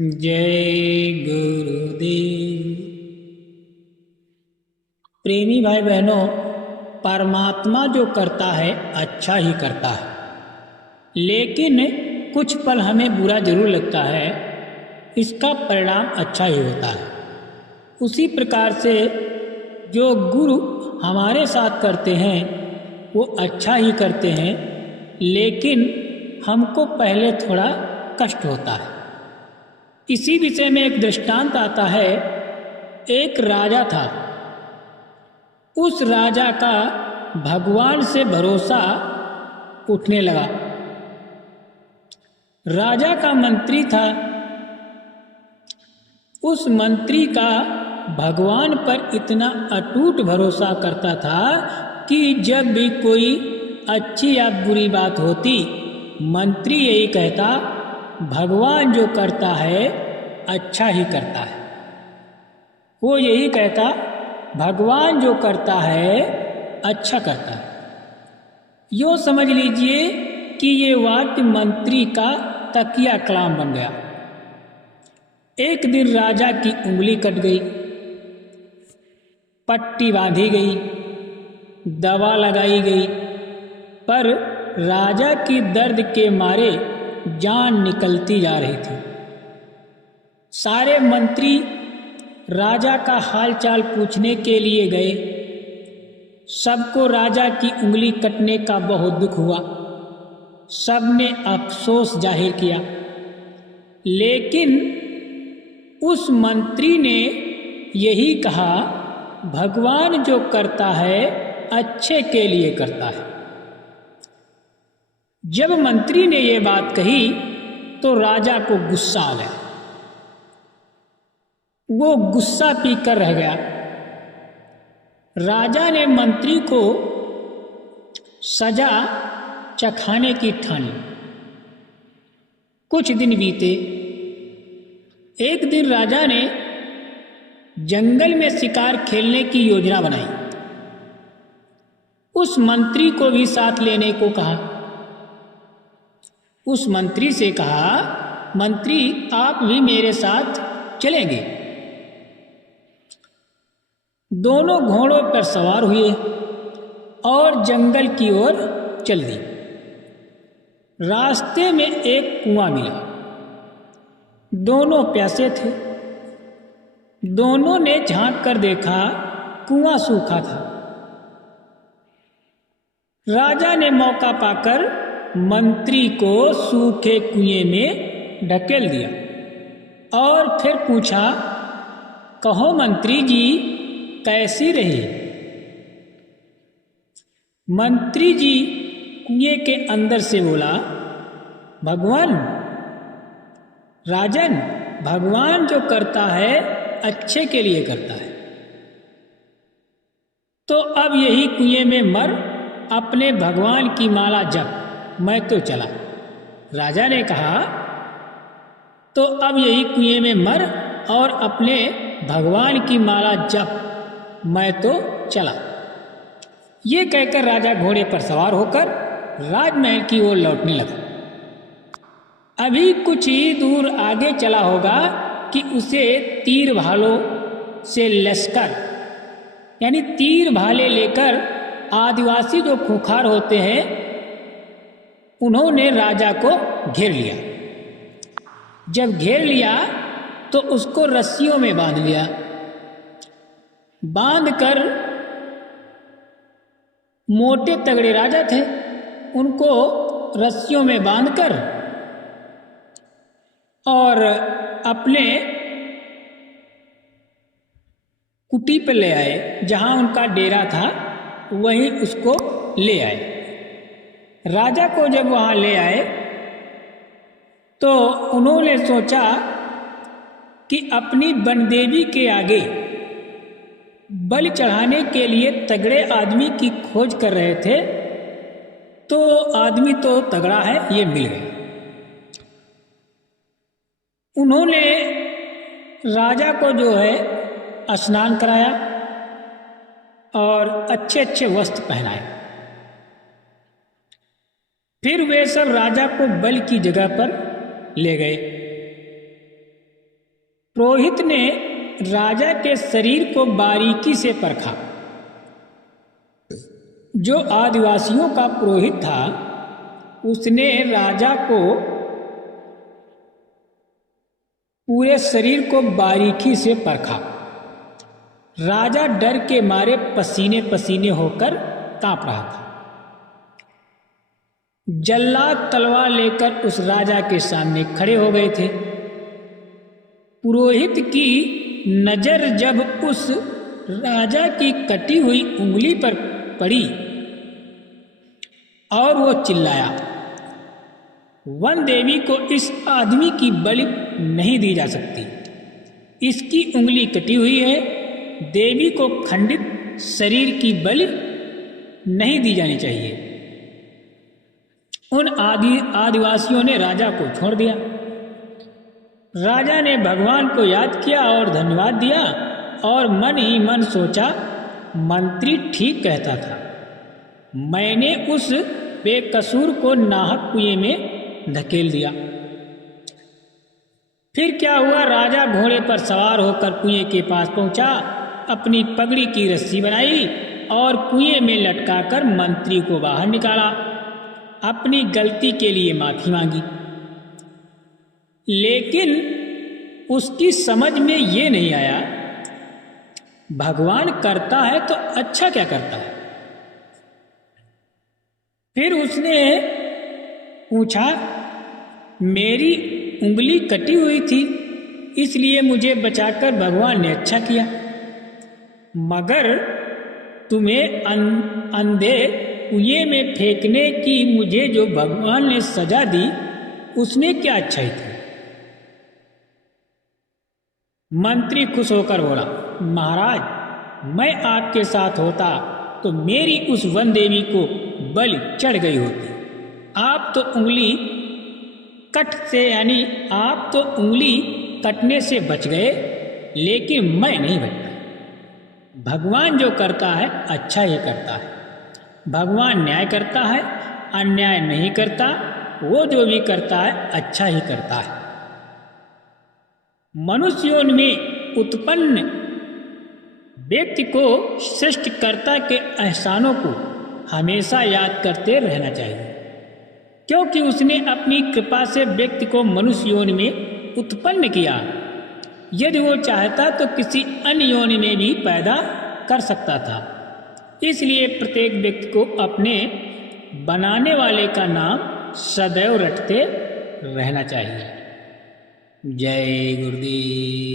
जय गुरुदेव। प्रेमी भाई बहनों, परमात्मा जो करता है अच्छा ही करता है, लेकिन कुछ पल हमें बुरा जरूर लगता है, इसका परिणाम अच्छा ही होता है। उसी प्रकार से जो गुरु हमारे साथ करते हैं वो अच्छा ही करते हैं, लेकिन हमको पहले थोड़ा कष्ट होता है। इसी विषय में एक दृष्टांत आता है। एक राजा था। उस राजा का भगवान से भरोसा उठने लगा। राजा का मंत्री था। उस मंत्री का भगवान पर इतना अटूट भरोसा करता था कि जब भी कोई अच्छी या बुरी बात होती, मंत्री यही कहता, भगवान जो करता है अच्छा ही करता है। वो यही कहता, भगवान जो करता है अच्छा करता है। यो समझ लीजिए कि ये वाक्य मंत्री का तकिया कलाम बन गया। एक दिन राजा की उंगली कट गई, पट्टी बांधी गई, दवा लगाई गई, पर राजा की दर्द के मारे जान निकलती जा रही थी। सारे मंत्री राजा का हालचाल पूछने के लिए गए। सबको राजा की उंगली कटने का बहुत दुख हुआ। सबने अफसोस जाहिर किया, लेकिन उस मंत्री ने यही कहा, भगवान जो करता है अच्छे के लिए करता है। जब मंत्री ने ये बात कही तो राजा को गुस्सा आ गया। वो गुस्सा पीकर रह गया। राजा ने मंत्री को सजा चखाने की ठानी। कुछ दिन बीते। एक दिन राजा ने जंगल में शिकार खेलने की योजना बनाई। उस मंत्री को भी साथ लेने को कहा। उस मंत्री से कहा, मंत्री आप भी मेरे साथ चलेंगे। दोनों घोड़ों पर सवार हुए और जंगल की ओर चल दी। रास्ते में एक कुआं मिला। दोनों प्यासे थे। दोनों ने झांक कर देखा, कुआं सूखा था। राजा ने मौका पाकर मंत्री को सूखे कुएं में ढकेल दिया और फिर पूछा, कहो मंत्री जी कैसी रही? मंत्री जी कुएं के अंदर से बोला, भगवान, राजन, भगवान जो करता है अच्छे के लिए करता है। तो अब यही कुएं में मर, अपने भगवान की माला जप, मैं तो चला। राजा ने कहा, तो अब यही कुएं में मर और अपने भगवान की माला जप, मैं तो चला। ये कहकर राजा घोड़े पर सवार होकर राजमहल की ओर लौटने लगा। अभी कुछ ही दूर आगे चला होगा कि उसे तीर भालों से लश्कर, यानी तीर भाले लेकर आदिवासी जो खूंखार होते हैं, उन्होंने राजा को घेर लिया। जब घेर लिया तो उसको रस्सियों में बांध लिया। बांधकर, मोटे तगड़े राजा थे, उनको रस्सियों में बांधकर और अपने कुटी पर ले आए। जहां उनका डेरा था वहीं उसको ले आए। राजा को जब वहां ले आए तो उन्होंने सोचा कि अपनी बनदेवी के आगे बलि चढ़ाने के लिए तगड़े आदमी की खोज कर रहे थे, तो आदमी तो तगड़ा है, ये मिल गया। उन्होंने राजा को जो है स्नान कराया और अच्छे अच्छे वस्त्र पहनाए। फिर वे सब राजा को बलि की जगह पर ले गए। पुरोहित ने राजा के शरीर को बारीकी से परखा। जो आदिवासियों का पुरोहित था उसने राजा को पूरे शरीर को बारीकी से परखा। राजा डर के मारे पसीने पसीने होकर कांप रहा था। जल्लाद तलवार लेकर उस राजा के सामने खड़े हो गए थे। पुरोहित की नजर जब उस राजा की कटी हुई उंगली पर पड़ी और वो चिल्लाया, वन देवी को इस आदमी की बलि नहीं दी जा सकती। इसकी उंगली कटी हुई है। देवी को खंडित शरीर की बलि नहीं दी जानी चाहिए। उन आदिवासियों ने राजा को छोड़ दिया। राजा ने भगवान को याद किया और धन्यवाद दिया और मन ही मन सोचा, मंत्री ठीक कहता था। मैंने उस बेकसूर को नाहक कुएं में धकेल दिया। फिर क्या हुआ, राजा घोड़े पर सवार होकर कुएं के पास पहुंचा, अपनी पगड़ी की रस्सी बनाई और कुएं में लटकाकर मंत्री को बाहर निकाला। अपनी गलती के लिए माफी मांगी। लेकिन उसकी समझ में ये नहीं आया, भगवान करता है तो अच्छा क्या करता है। फिर उसने पूछा, मेरी उंगली कटी हुई थी इसलिए मुझे बचाकर भगवान ने अच्छा किया, मगर तुम्हें अंधे कुएं में फेंकने की मुझे जो भगवान ने सजा दी उसमें क्या अच्छाई थी। मंत्री खुश होकर बोला, महाराज मैं आपके साथ होता तो मेरी उस वन देवी को बलि चढ़ गई होती। आप तो उंगली कटने से बच गए, लेकिन मैं नहीं बचा। भगवान जो करता है अच्छा ही करता है। भगवान न्याय करता है, अन्याय नहीं करता। वो जो भी करता है अच्छा ही करता है। मनुष्य योनि में उत्पन्न व्यक्ति को सृष्टिकर्ता के एहसानों को हमेशा याद करते रहना चाहिए, क्योंकि उसने अपनी कृपा से व्यक्ति को मनुष्य योनि में उत्पन्न किया। यदि वो चाहता तो किसी अन्य योनि में भी पैदा कर सकता था। इसलिए प्रत्येक व्यक्ति को अपने बनाने वाले का नाम सदैव रटते रहना चाहिए। जय गुरुदेव।